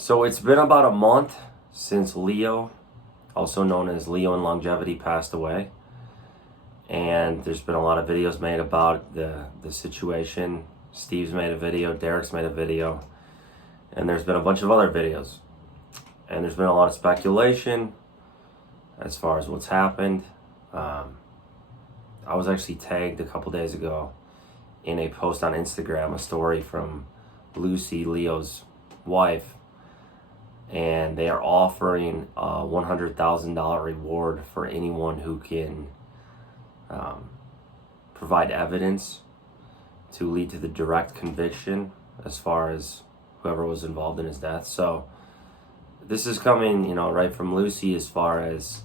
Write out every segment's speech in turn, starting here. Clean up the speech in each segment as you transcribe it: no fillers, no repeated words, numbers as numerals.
So it's been about a month since Leo, also known as Leo in Longevity, passed away. And there's been a lot of videos made about the situation. Steve's made a video, Derek's made a video, and there's been a bunch of other videos. And there's been a lot of speculation as far as what's happened. I was actually tagged a couple days ago in a post on Instagram, a story from Lucy, Leo's wife, and they are offering a $100,000 reward for anyone who can provide evidence to lead to the direct conviction as far as whoever was involved in his death. So this is coming, right from Lucy, as far as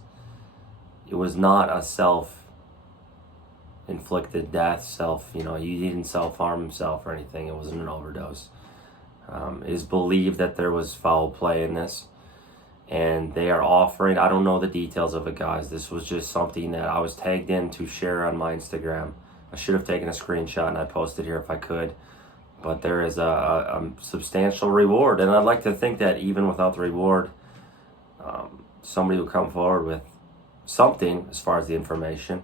it was not a self-inflicted death, he didn't self-harm himself or anything. It wasn't an overdose. It is believed that there was foul play in this, and they are offering, I don't know the details of it, guys. This was just something that I was tagged in to share on my Instagram. I should have taken a screenshot and I posted here if I could, but there is a substantial reward, and I'd like to think that even without the reward, somebody will come forward with something as far as the information,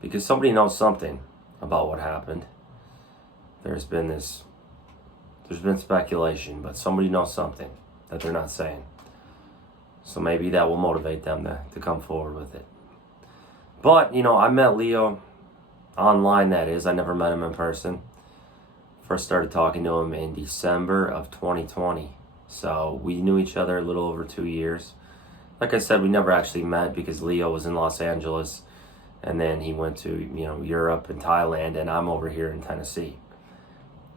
because somebody knows something about what happened. There's been speculation, but somebody knows something that they're not saying. So maybe that will motivate them to come forward with it. But, I met Leo online, that is. I never met him in person. First started talking to him in December of 2020. So we knew each other a little over 2 years. Like I said, we never actually met because Leo was in Los Angeles, and then he went to, Europe and Thailand, and I'm over here in Tennessee.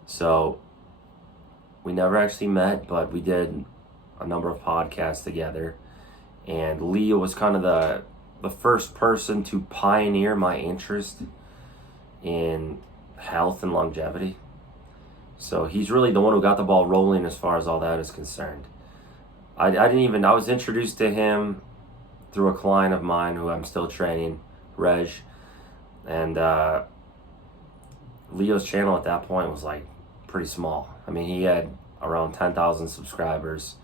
So we never actually met, but we did a number of podcasts together. And Leo was kind of the first person to pioneer my interest in health and longevity. So he's really the one who got the ball rolling as far as all that is concerned. I was introduced to him through a client of mine who I'm still training, Reg. And Leo's channel at that point was pretty small. I mean, he had around 10,000 subscribers.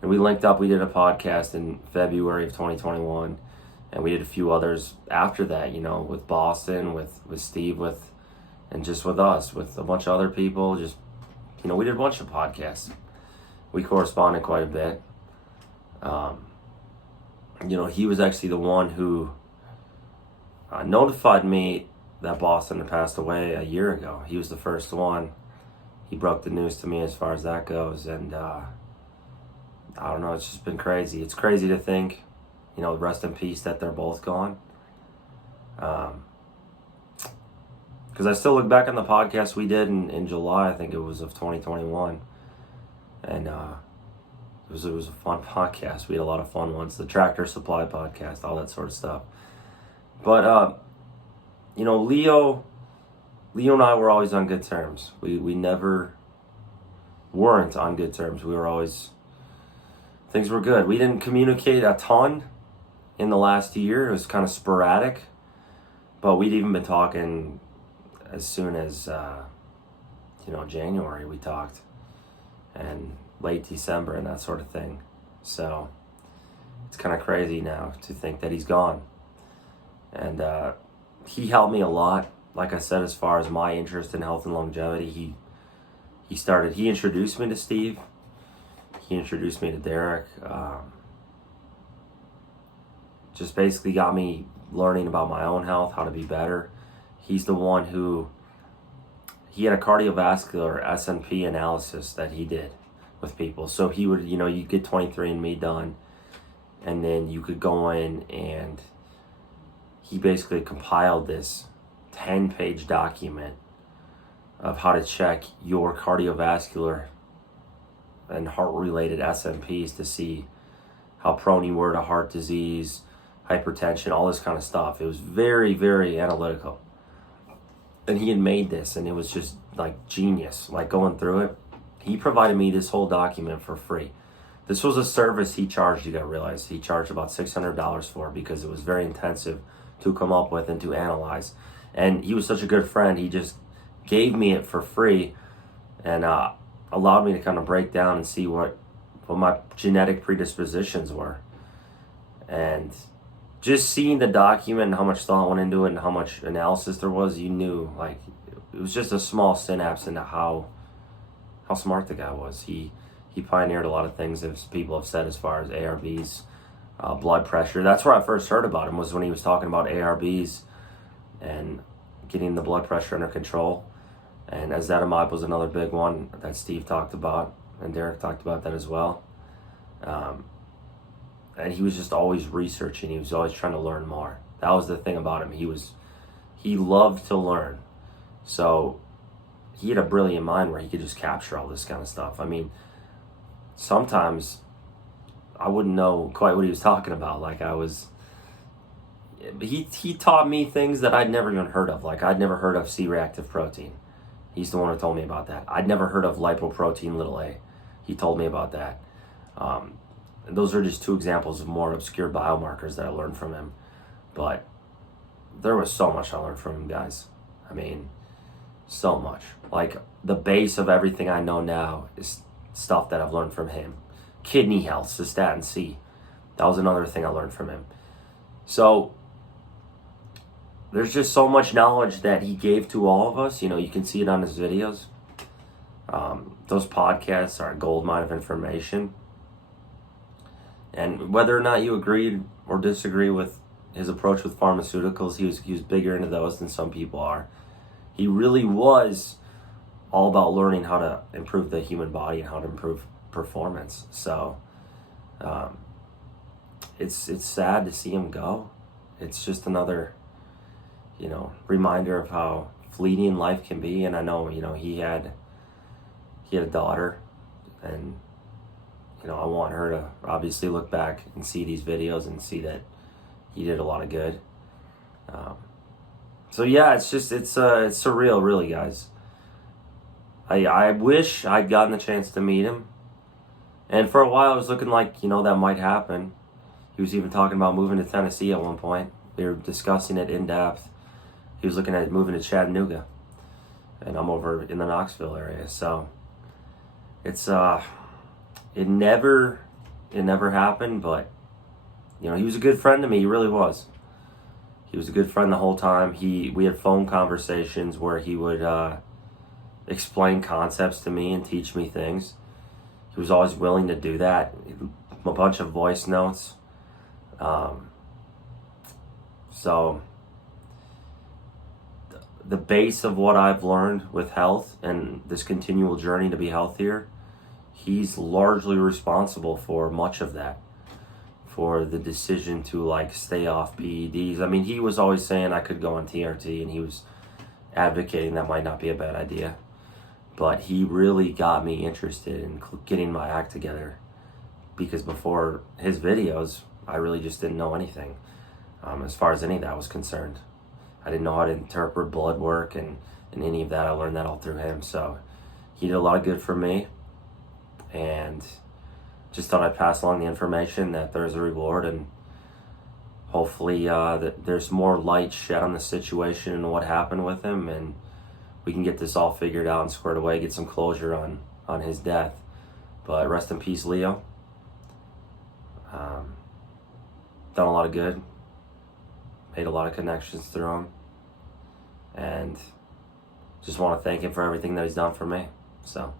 And we linked up, we did a podcast in February of 2021. And we did a few others after that, with Boston, with Steve, and just with us, with a bunch of other people. Just, we did a bunch of podcasts. We corresponded quite a bit. He was actually the one who notified me that Boston had passed away a year ago. He was the first one. He broke the news to me as far as that goes. And I don't know, it's just been crazy. It's crazy to think, rest in peace, that they're both gone. Because I still look back on the podcast we did in July, I think it was, of 2021. And it was a fun podcast. We had a lot of fun ones. The Tractor Supply podcast, all that sort of stuff. But, Leo and I were always on good terms. We never weren't on good terms. We were always, things were good. We didn't communicate a ton in the last year. It was kind of sporadic. But we'd even been talking as soon as, January we talked. And late December and that sort of thing. So it's kind of crazy now to think that he's gone. And he helped me a lot. Like I said, as far as my interest in health and longevity, he introduced me to Steve. He introduced me to Derek. Just basically got me learning about my own health, how to be better. He's the one he had a cardiovascular S&P analysis that he did with people. So he would, you get 23andMe done, and then you could go in, and he basically compiled this 10-page document of how to check your cardiovascular and heart-related S&Ps to see how prone you were to heart disease, hypertension, all this kind of stuff. It was very, very analytical. And he had made this, and it was just genius, going through it. He provided me this whole document for free. This was a service he charged, you gotta realize. He charged about $600 for it because it was very intensive to come up with and to analyze. And he was such a good friend, he just gave me it for free and allowed me to kind of break down and see what what my genetic predispositions were. And just seeing the document and how much thought went into it and how much analysis there was, you knew, like, it was just a small synapse into how smart the guy was. He pioneered a lot of things, as people have said, as far as ARBs, blood pressure. That's where I first heard about him, was when he was talking about ARBs and getting the blood pressure under control. And ezetimibe was another big one that Steve talked about, and Derek talked about that as well. And he was just always researching. He was always trying to learn more. That was the thing about him. He loved to learn. So he had a brilliant mind where he could just capture all this kind of stuff. I mean, sometimes I wouldn't know quite what he was talking about. Like, he taught me things that I'd never even heard of. Like, I'd never heard of C-reactive protein. He's the one who told me about that. I'd never heard of lipoprotein little a. He told me about that. Those are just two examples of more obscure biomarkers that I learned from him. But there was so much I learned from him, guys. I mean, so much. Like, the base of everything I know now is stuff that I've learned from him. Kidney health, cystatin C. That was another thing I learned from him. So there's just so much knowledge that he gave to all of us. You know, you can see it on his videos. Those podcasts are a goldmine of information. And whether or not you agreed or disagree with his approach with pharmaceuticals, he was bigger into those than some people are. He really was all about learning how to improve the human body and how to improve performance. So it's sad to see him go. It's just another, reminder of how fleeting life can be. And I know, he had a daughter, and I want her to obviously look back and see these videos and see that he did a lot of good. So yeah, it's surreal, really, guys. I wish I'd gotten the chance to meet him. And for a while, it was looking like, that might happen. He was even talking about moving to Tennessee at one point. We were discussing it in depth. He was looking at moving to Chattanooga. And I'm over in the Knoxville area. So it's, it never happened, but, he was a good friend to me. He really was. He was a good friend the whole time. We had phone conversations where he would explain concepts to me and teach me things. He was always willing to do that. A bunch of voice notes. So the base of what I've learned with health and this continual journey to be healthier, he's largely responsible for much of that. For the decision to stay off PEDs. I mean, he was always saying I could go on TRT, and he was advocating that might not be a bad idea. But he really got me interested in getting my act together, because before his videos, I really just didn't know anything as far as any of that was concerned. I didn't know how to interpret blood work and any of that. I learned that all through him. So he did a lot of good for me, and just thought I'd pass along the information that there's a reward, and hopefully that there's more light shed on the situation and what happened with him, and we can get this all figured out and squared away, get some closure on his death. But rest in peace, Leo. Done a lot of good, made a lot of connections through him, and just want to thank him for everything that he's done for me. So